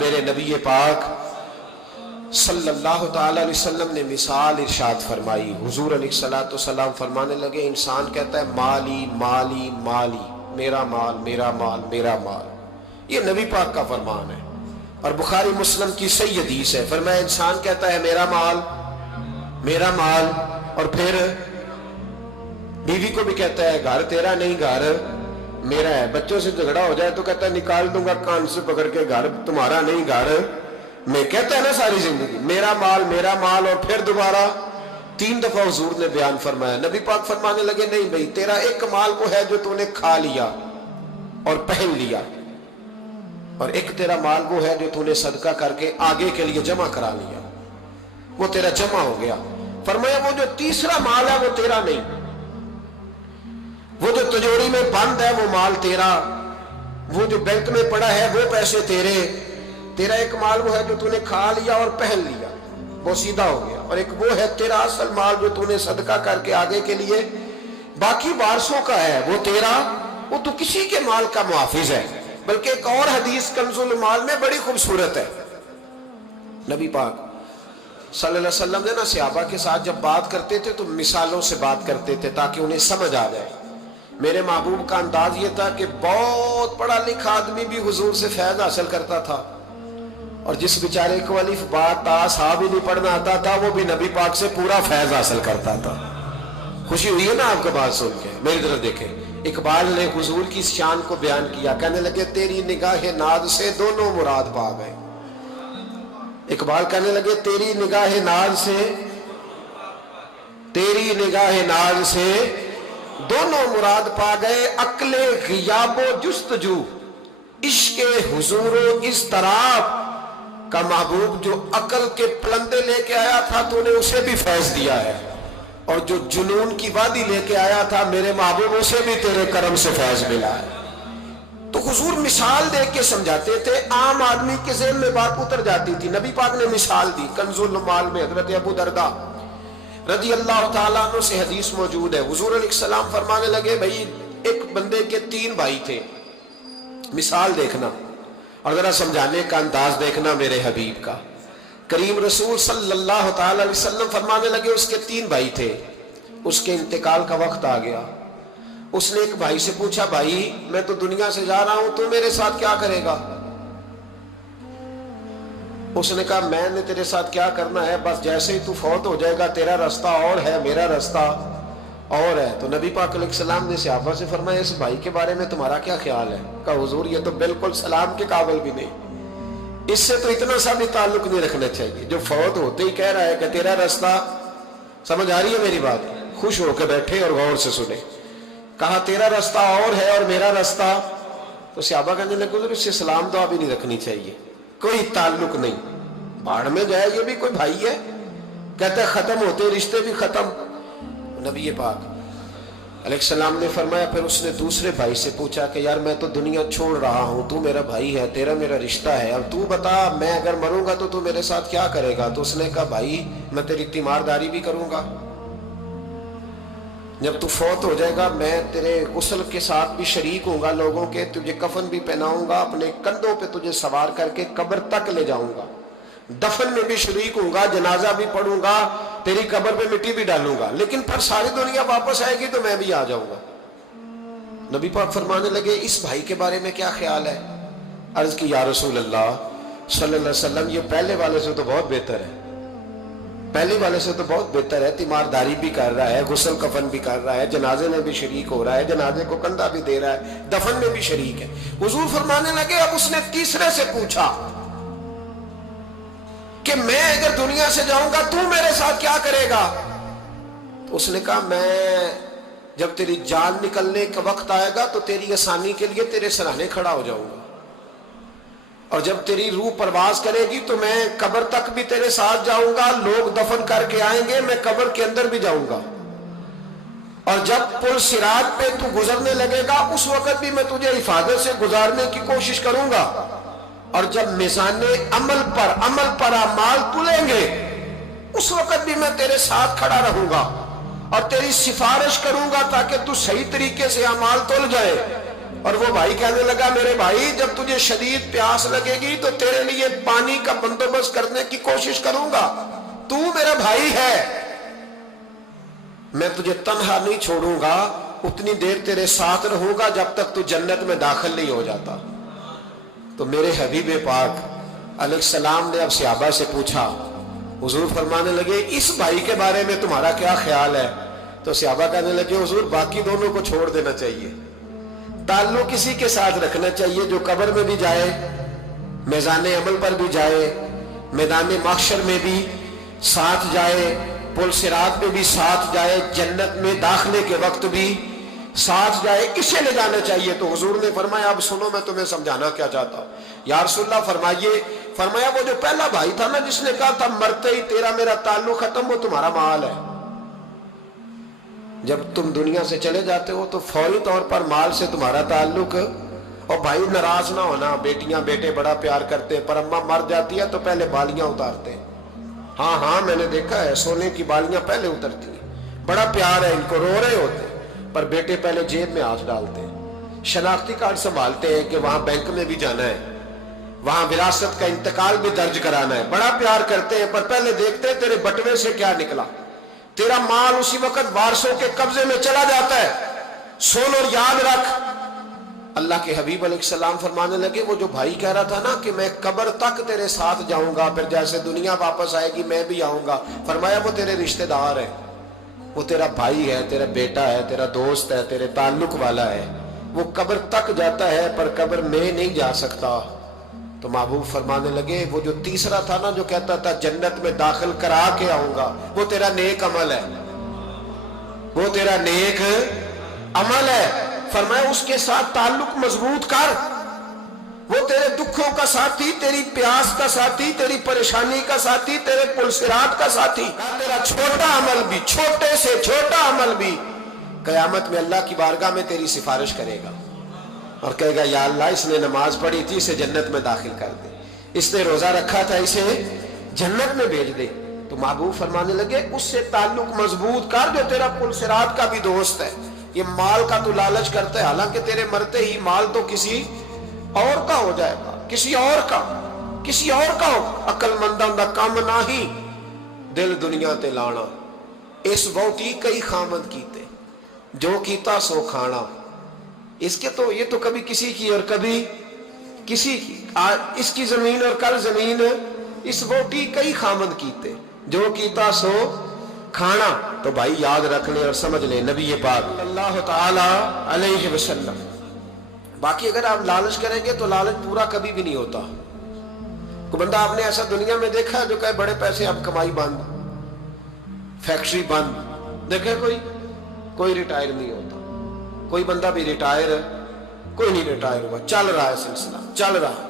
میرے نبی پاک صلی اللہ تعالی علیہ وسلم نے مثال ارشاد فرمائی. حضور علیہ الصلوۃ والسلام فرمانے لگے انسان کہتا ہے مالی مالی مالی، میرا مال میرا مال میرا مال. یہ نبی پاک کا فرمان ہے اور بخاری مسلم کی صحیح حدیث ہے. فرمایا انسان کہتا ہے میرا مال میرا مال، اور پھر بیوی کو بھی کہتا ہے گھر تیرا نہیں گھر میرا ہے. بچوں سے جھگڑا ہو جائے تو کہتا ہے نکال دوں گا کان سے پکڑ کے، گھر تمہارا نہیں گھر میں. کہتا ہے نا ساری زندگی میرا مال، اور پھر دوبارہ 3 دفعہ حضور نے بیان فرمایا. نبی پاک فرمانے لگے نہیں بھائی، تیرا ایک مال وہ ہے جو تو نے کھا لیا اور پہن لیا، اور ایک تیرا مال وہ ہے جو تو نے صدقہ کر کے آگے کے لیے جمع کرا لیا، وہ تیرا جمع ہو گیا. فرمایا وہ جو تیسرا مال ہے وہ تیرا نہیں، وہ جو تجوری میں بند ہے وہ مال تیرا، وہ جو بینک میں پڑا ہے وہ پیسے تیرے. تیرا ایک مال وہ ہے جو تو نے کھا لیا اور پہن لیا، وہ سیدھا ہو گیا، اور ایک وہ ہے تیرا اصل مال جو تو نے صدقہ کر کے آگے کے لیے باقی وارثوں کا ہے، وہ تیرا، وہ تو کسی کے مال کا محافظ ہے. بلکہ ایک اور حدیث کنز المال میں بڑی خوبصورت ہے. نبی پاک صلی اللہ علیہ وسلم نے نا صحابہ کے ساتھ جب بات کرتے تھے تو مثالوں سے بات کرتے تھے تاکہ انہیں سمجھ آ جائے. میرے محبوب کا انداز یہ تھا کہ بہت پڑھا لکھا آدمی بھی حضور سے فیض حاصل کرتا تھا، اور جس بیچارے کو الف با تا صا بھی نہیں پڑھنا آتا تھا وہ بھی نبی پاک سے پورا فیض حاصل کرتا تھا. خوشی ہوئی ہے نا آپ کو بات سن کے؟ میری طرف دیکھیں. اقبال نے حضور کی شان کو بیان کیا، کہنے لگے تیری نگاہ ناز سے دونوں مراد پا گئے. اقبال کہنے لگے تیری نگاہ ناز سے، تیری نگاہ ناز سے دونوں مراد پا گئے. عقل غیاب و جستجو، عشق حضور و اضطراب کا محبوب جو عقل کے پلندے لے کے آیا تھا تو نے اسے بھی فیض دیا ہے، اور جو جنون کی وادی لے کے آیا تھا میرے محبوب اسے بھی تیرے کرم سے فیض ملا ہے. تو حضور مثال دے کے سمجھاتے تھے، عام آدمی کے ذہن میں بات اتر جاتی تھی. نبی پاک نے مثال دی. کنز المال میں حضرت ابو درداء رضی اللہ تعالیٰ عنہ سے حدیث موجود ہے. حضور علیہ السلام فرمانے لگے بھائی ایک بندے کے 3 بھائی تھے. مثال دیکھنا اور ذرا سمجھانے کا انداز دیکھنا میرے حبیب کا. کریم رسول صلی اللہ تعالی علیہ وسلم فرمانے لگے اس کے 3 بھائی تھے، اس کے انتقال کا وقت آ گیا. اس نے ایک بھائی سے پوچھا بھائی میں تو دنیا سے جا رہا ہوں، تو میرے ساتھ کیا کرے گا؟ اس نے کہا میں نے تیرے ساتھ کیا کرنا ہے، بس جیسے ہی تو فوت ہو جائے گا تیرا رستہ اور ہے میرا رستہ اور ہے. تو نبی پاک علیہ السلام نے صحابہ سے فرمایا اس بھائی کے بارے میں تمہارا کیا خیال ہے؟ کہا حضور یہ تو بالکل سلام کے قابل بھی نہیں، اس سے تو اتنا سا بھی تعلق نہیں رکھنا چاہیے جو فوت ہوتے ہی کہہ رہا ہے کہ تیرا رستہ. سمجھ آ رہی ہے میری بات؟ خوش ہو کے بیٹھے اور غور سے سنے. کہا تیرا رستہ اور ہے اور میرا رستہ. تو صحابہ کہنے لگے حضور اس سے سلام دعا بھی نہیں رکھنی چاہیے، کوئی تعلق نہیں، بھاڑ میں جائے یہ بھی کوئی بھائی ہے. کہتا ہے ختم ہوتے رشتے بھی ختم. نبی پاک علیہ السلام نے فرمایا پھر اس نے دوسرے بھائی سے پوچھا کہ یار میں تو دنیا چھوڑ رہا ہوں، تو میرا بھائی ہے، تیرا میرا رشتہ ہے، اب تو بتا میں اگر مروں گا تو میرے ساتھ کیا کرے گا؟ تو اس نے کہا بھائی میں تیری تیمارداری بھی کروں گا، جب تو فوت ہو جائے گا میں تیرے غسل کے ساتھ بھی شریک ہوں گا، لوگوں کے تجھے کفن بھی پہناؤں گا، اپنے کندھوں پہ تجھے سوار کر کے قبر تک لے جاؤں گا، دفن میں بھی شریک ہوں گا، جنازہ بھی پڑھوں گا، تیری قبر پہ مٹی بھی ڈالوں گا، لیکن پھر ساری دنیا واپس آئے گی تو میں بھی آ جاؤں گا. نبی پاک فرمانے لگے اس بھائی کے بارے میں کیا خیال ہے؟ عرض کی یا رسول اللہ صلی اللہ علیہ وسلم یہ پہلے والے سے تو بہت بہتر ہے، پہلے والے سے تو بہت بہتر ہے، تیمارداری بھی کر رہا ہے، غسل کفن بھی کر رہا ہے، جنازے میں بھی شریک ہو رہا ہے، جنازے کو کندھا بھی دے رہا ہے، دفن میں بھی شریک ہے. حضور فرمانے لگے اب اس نے تیسرے سے پوچھا کہ میں اگر دنیا سے جاؤں گا تو میرے ساتھ کیا کرے گا؟ تو اس نے کہا میں جب تیری جان نکلنے کا وقت آئے گا تو تیری آسانی کے لیے تیرے سراہنے کھڑا ہو جاؤں گا، اور جب تیری روح پرواز کرے گی تو میں قبر تک بھی تیرے ساتھ جاؤں گا، لوگ دفن کر کے آئیں گے، میں قبر کے اندر بھی جاؤں گا، اور جب پل صراط پہ تو گزرنے لگے گا اس وقت بھی میں تجھے حفاظت سے گزارنے کی کوشش کروں گا، اور جب میزان عمل پر اعمال تلیں گے اس وقت بھی میں تیرے ساتھ کھڑا رہوں گا اور تیری سفارش کروں گا تاکہ تو صحیح طریقے سے اعمال تل جائے. اور وہ بھائی کہنے لگا میرے بھائی جب تجھے شدید پیاس لگے گی تو تیرے لیے پانی کا بندوبست کرنے کی کوشش کروں گا، تو میرا بھائی ہے، میں تجھے تنہا نہیں چھوڑوں گا، اتنی دیر تیرے ساتھ رہوں گا جب تک تو جنت میں داخل نہیں ہو جاتا۔ تو میرے حبیب پاک علیہ السلام نے اب صحابہ سے پوچھا، حضور فرمانے لگے اس بھائی کے بارے میں تمہارا کیا خیال ہے؟ تو صحابہ کہنے لگے حضور باقی دونوں کو چھوڑ دینا چاہیے، تعلق کسی کے ساتھ رکھنا چاہیے جو قبر میں بھی جائے، میزان عمل پر بھی جائے، میدان محشر میں بھی ساتھ جائے، پل صراط میں بھی ساتھ جائے، جنت میں داخلے کے وقت بھی ساتھ جائے، اسے لے جانا چاہیے۔ تو حضور نے فرمایا اب سنو میں تمہیں سمجھانا کیا چاہتا ہوں۔ یا رسول اللہ فرمایا وہ جو پہلا بھائی تھا نا جس نے کہا تھا مرتے ہی تیرا میرا تعلق ختم، وہ تمہارا مال ہے۔ جب تم دنیا سے چلے جاتے ہو تو فوری طور پر مال سے تمہارا تعلق، اور بھائی ناراض نہ ہونا، بیٹیاں بیٹے بڑا پیار کرتے ہیں، پر اماں مر جاتی ہے تو پہلے بالیاں اتارتے ہیں، ہاں میں نے دیکھا ہے، سونے کی بالیاں پہلے اترتی ہیں، بڑا پیار ہے ان کو، رو رہے ہوتے ہیں، پر بیٹے پہلے جیب میں ہاتھ ڈالتے ہیں، شناختی کارڈ سنبھالتے ہیں کہ وہاں بینک میں بھی جانا ہے، وہاں وراثت کا انتقال بھی درج کرانا ہے، بڑا پیار کرتے ہیں، پر پہلے دیکھتے ہیں تیرے بٹوے سے کیا نکلا۔ تیرا مال اسی وقت وارثوں کے قبضے میں چلا جاتا ہے، سن اور یاد رکھ۔ اللہ کے حبیب علیہ السلام فرمانے لگے وہ جو بھائی کہہ رہا تھا نا کہ میں قبر تک تیرے ساتھ جاؤں گا، پھر جیسے دنیا واپس آئے گی میں بھی آؤں گا، فرمایا وہ تیرے رشتہ دار ہے، وہ تیرا بھائی ہے، تیرا بیٹا ہے، تیرا دوست ہے، تیرے تعلق والا ہے، وہ قبر تک جاتا ہے پر قبر میں نہیں جا سکتا۔ تو محبوب فرمانے لگے وہ جو تیسرا تھا نا جو کہتا تھا جنت میں داخل کرا کے آؤں گا، وہ تیرا نیک عمل ہے، وہ تیرا نیک عمل ہے، فرمایا اس کے ساتھ تعلق مضبوط کر، وہ تیرے دکھوں کا ساتھی، تیری پیاس کا ساتھی، تیری پریشانی کا ساتھی، تیرے پل صراط کا ساتھی، تیرا چھوٹا عمل بھی، چھوٹے سے چھوٹا عمل بھی قیامت میں اللہ کی بارگاہ میں تیری سفارش کرے گا اور کہے گا یا اللہ اس نے نماز پڑھی تھی اسے جنت میں داخل کر دے، اس نے روزہ رکھا تھا اسے جنت میں بھیج دے۔ تو محبوب فرمانے لگے اس سے تعلق مضبوط کر جو تیرا پل صراط کا بھی دوست ہے۔ یہ مال کا تو لالچ کرتا ہے، حالانکہ تیرے مرتے ہی مال تو کسی اور کا ہو جائے گا، کسی اور کا ہو۔ عقل منداں دا کام نہیں دل دنیا تے لانا، اس ووٹی کئی خامد کیتے جو کیتا سو کھانا۔ اس کے تو یہ تو کبھی کسی کی اور کبھی کسی کی، اس کی زمین اور کل زمین، اس ووٹی کئی خامد کیتے جو کیتا سو کھانا۔ تو بھائی یاد رکھ لیں اور سمجھ لیں نبی پاک صلی اللہ تعالی علیہ وسلم۔ باقی اگر آپ لالچ کریں گے تو لالچ پورا کبھی بھی نہیں ہوتا۔ کوئی بندہ آپ نے ایسا دنیا میں دیکھا ہے جو کہے بڑے پیسے اب کمائی بند، فیکٹری بند، دیکھے کوئی ریٹائر نہیں ہوتا، کوئی بندہ بھی ریٹائر، کوئی نہیں ریٹائر ہوا، چل رہا ہے سلسلہ، چل رہا ہے۔